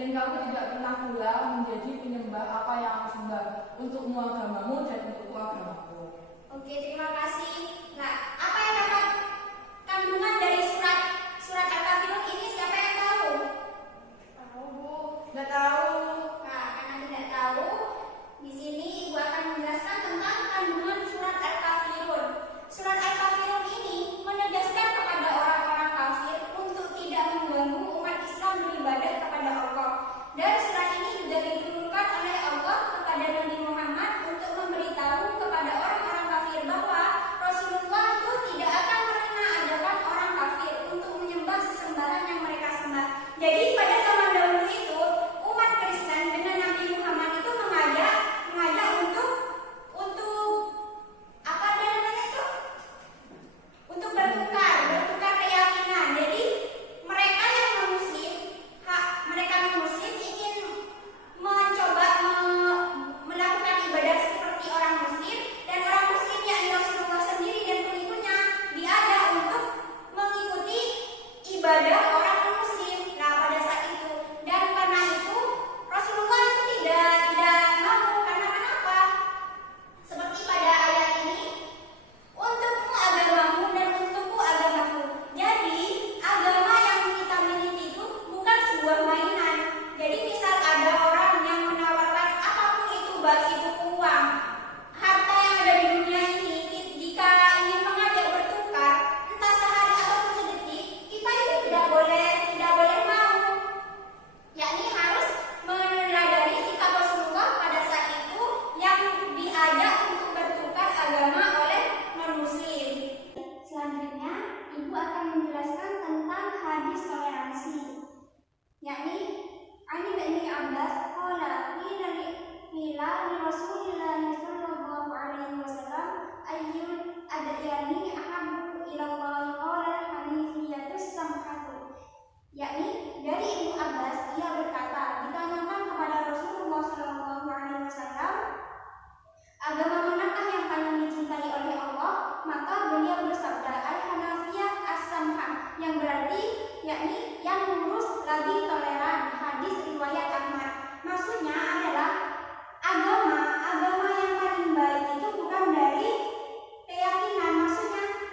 dan kamu tidak pernah pula menjadi penyembah apa yang aku sembah, untukmu agamamu dan untukku agamaku. Oke, terima kasih. Nah, apa yang dapat kandungan dari surat Al-Kafirun ini? Siapa yang tahu? Tahu, Bu. Nggak tahu. Nah, karena tidak tahu, di sini Ibu akan menjelaskan tentang kandungan surat Al-Kafirun. Surat Al-Kafirun ini menegaskan kepada orang-orang kafir untuk tidak mengganggu umat Islam beribadah kepada Allah. Dan surat ini juga diturunkan oleh Allah kepada Nabi Muhammad untuk memberitahu kepada orang-orang kafir bahwa Rasulullah itu tidak akan pernah adakan orang kafir untuk menyembah sesembahan yang mereka sembah. Jadi pada zaman dahulu itu umat Kristen dengan Nabi Muhammad itu mengajak untuk apa namanya itu? Untuk bertukar keyakinan. Jadi mereka yang non-muslim ingin mencoba melakukan ibadah seperti orang muslim, dan orang muslim yakni Rasulullah sendiri dan pengikutnya diajak untuk mengikuti ibadah orang non-muslim. Nah, pada saat itu, dan karena itu Rasulullah itu tidak mau. Karena kenapa? Seperti pada ayat ini, untukmu agamamu dan untukku agamaku. Jadi agama yang kita miliki itu bukan sebuah mainan. Jadi misal ada orang yang menawarkan apapun itu, baik itu uang, harta yang ada di dunia ini, jika ingin mengajak bertukar, entah sehari ataupun sedetik, kita itu tidak boleh mau. Yakni harus meneladani sikap Rasulullah pada saat itu yang diajak untuk bertukar agama oleh non-muslim. Selanjutnya, Ibu akan menjelaskan tentang hadis toleransi. Yakni, Ali bin Abbas qala qila li Rasulillah sallallahu alaihi wasallam ayyul adyani ahabbu ila Allah qala hanifiyatus samhatu. Yakni dari Ibnu Abbas, ia berkata, ditanyakan kepada Rasulullah sallallahu alaihi wasallam, agama manakah yang paling dicintai oleh Allah? Maka beliau bersabda, al-hanafiyah as-samhah, yang berarti yakni yang lurus lagi toleran. Hadis riwayat Ahmad. Maksudnya adalah agama yang paling baik itu bukan dari keyakinan. Maksudnya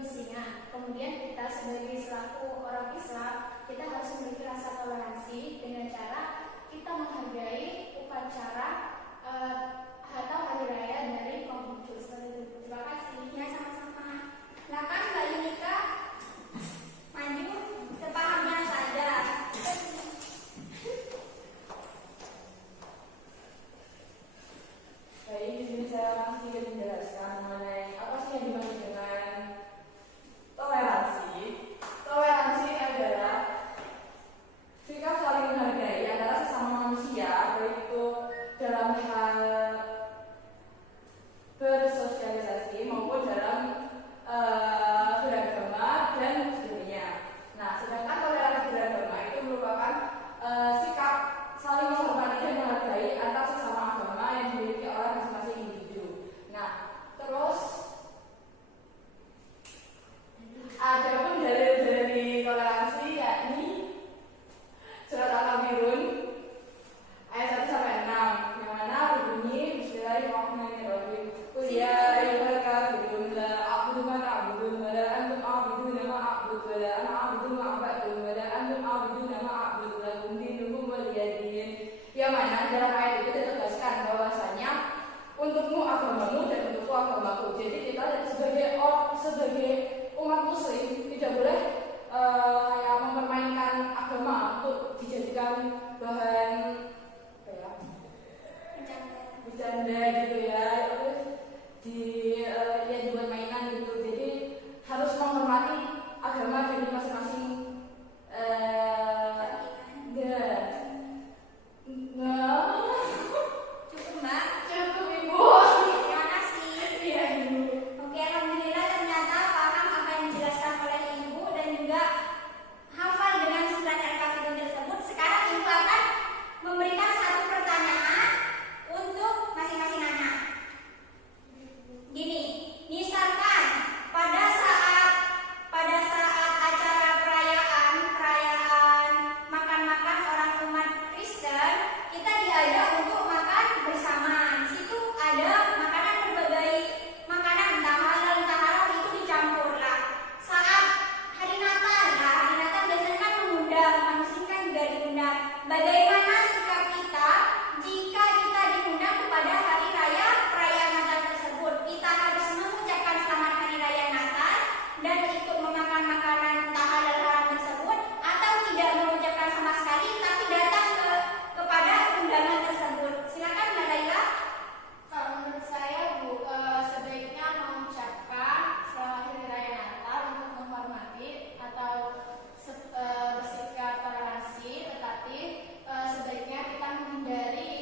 kondisinya. Kemudian kita sebagai selaku orang Islam, kita harus memiliki rasa toleransi dengan cara kita menghargai upacara atau hari raya dari Konghucu. Terima kasih. Ya, sama-sama. Silakan Mbak Yunika maju sepahamnya saja. Baik, di sini saya akan sedikit menjelaskan mengenai apa sih yang dimaksud dengan toleransi. Toleransi adalah sikap saling menghargai antara sesama manusia, baik itu dalam hal bersosialisasi maupun dalam beragama dan sebagainya. Nah, sedangkan toleransi beragama itu merupakan sikap saling menghormati dan menghargai antar sesama agama yang dimiliki oleh masing-masing individu. Nah, terus ada pun dari toleransi yakni surat Al-Kafirun ayat 1 sampai 6 yang mana berbunyi Bismillahirrahmanirrahim. Qul ya ayyuhal kafirun la a'budu ma ta'budun wa la antum a'buduna ma a'budu wa la ana a'budu ma a'badtum wa la antum a'buduna ma a'budu lakum dinukum waliyadin. Yang mana dalam ayat itu ditegaskan bahwasanya untukmu agamamu dan untukku agamaku. Jadi kita sebagai umat muslim tidak boleh kayak mempermainkan agama untuk dijadikan bahan apa ya, bercanda gitu ya, ya dibuat mainan gitu. Jadi harus menghormati agama dari masing-masing. Cukup, Mbak. Cukup Ibu. Terima kasih. Iya Ibu. Oke, alhamdulillah ternyata paham apa yang dijelaskan oleh Ibu dan juga hafal dengan surat Al-Kafirun tersebut. Sekarang Ibu akan memberikan satu pertanyaan untuk masing-masing anak. Gini, misalkan pada saat acara perayaan makan-makan orang umat Kristen, kita diajak untuk makan bersama. Di situ ada makanan, berbagai makanan, entah halal entah haram, itu dicampur lah. Saat hari Natal biasanya kan mengundang, umat muslim kan juga diundang. Bagaimana sikap kita jika kita diundang kepada hari raya perayaan Natal tersebut? Kita harus mengucapkan selamat hari raya Natal dan ikut memakan makanan entah halal haram tersebut, atau tidak mengucapkan sama sekali tapi datang kepada undangan tersebut. Silakan Mbak Laila. Kalau menurut saya, Bu, sebaiknya mengucapkan selamat hari raya Natal untuk menghormati atau bersikap toleransi, tetapi sebaiknya kita menghindari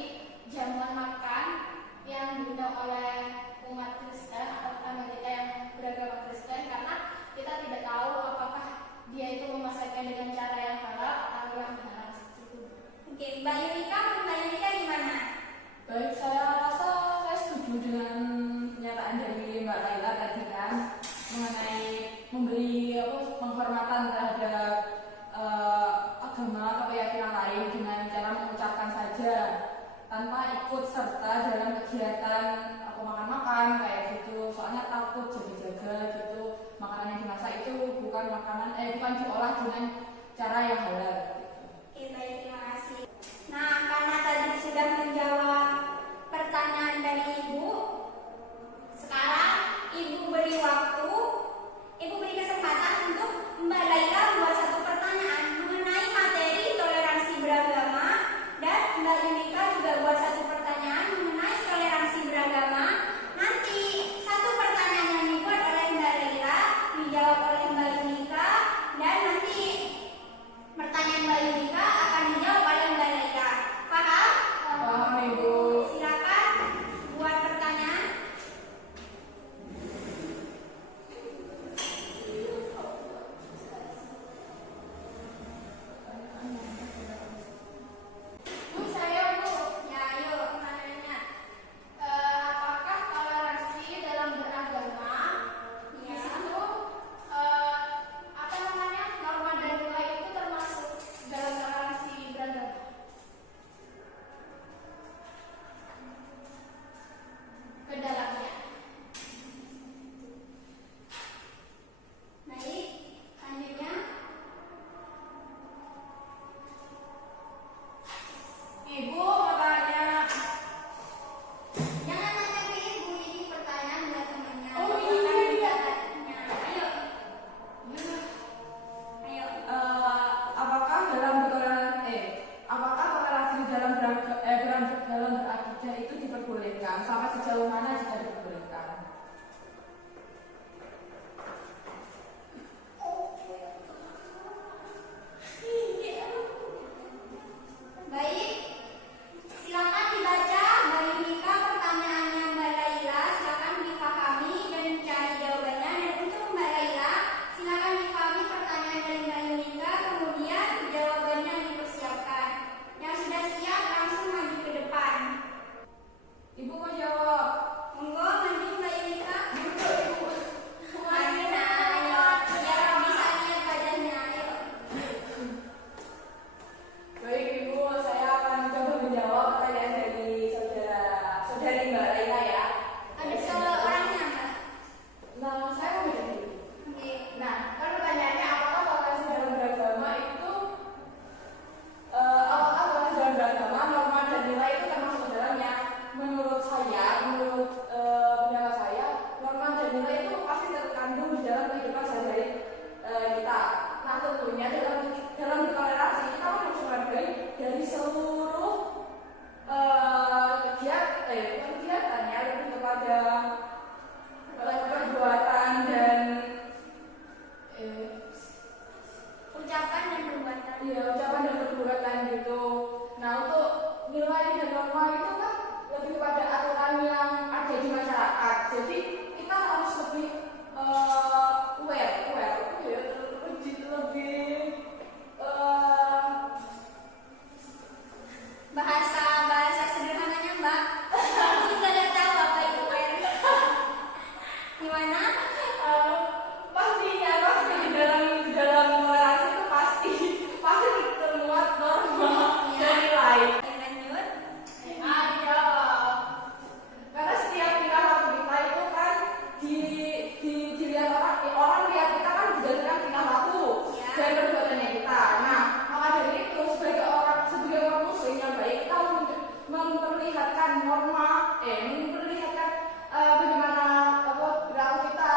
jamuan makan yang diundang oleh umat Kristen atau tetangga kita yang beragama Kristen, karena kita tidak tahu apakah dia itu memasaknya dengan cara yang halal atau yang haram. Oke, Mbak Yunika gimana? Baik, saya rasa saya setuju dengan pernyataan dari Mbak Laila tadi kan mengenai memberi penghormatan terhadap agama atau keyakinan lain dengan cara mengucapkan saja tanpa ikut serta dalam kegiatan makan-makan kayak gitu. Soalnya takut jaga-jaga gitu, makanan yang dimasak itu bukan diolah dengan cara yang halal. Oke, baik, terima kasih. Nah, karena tadi sudah menjawab pertanyaan dari Ibu, sekarang Ibu beri kesempatan untuk Mbak Laila buat satu pertanyaan mengenai materi toleransi beragama, dan Mbak Yunika juga buat satu pertanyaan mengenai toleransi beragama. Nanti satu pertanyaan yang dibuat oleh Mbak Laila dijawab oleh Mbak Yunika, dan nanti pertanyaan Gimana? Pastinya pasti di dalam toleransi itu pasti termuat norma dan nilai. Lanjut. Iya. Karena setiap tingkah laku kita itu kan dilihat orang lihat kita kan berdasarkan tingkah laku Ya. dan perbuatannya kita. Nah, maka dari itu sebagai orang muslim yang baik kita memperlihatkan bagaimana perilaku kita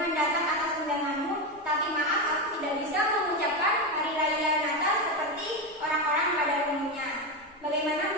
dengan datang atas undanganmu, tapi maaf aku tidak bisa mengucapkan hari raya Natal seperti orang-orang pada umumnya. Bagaimana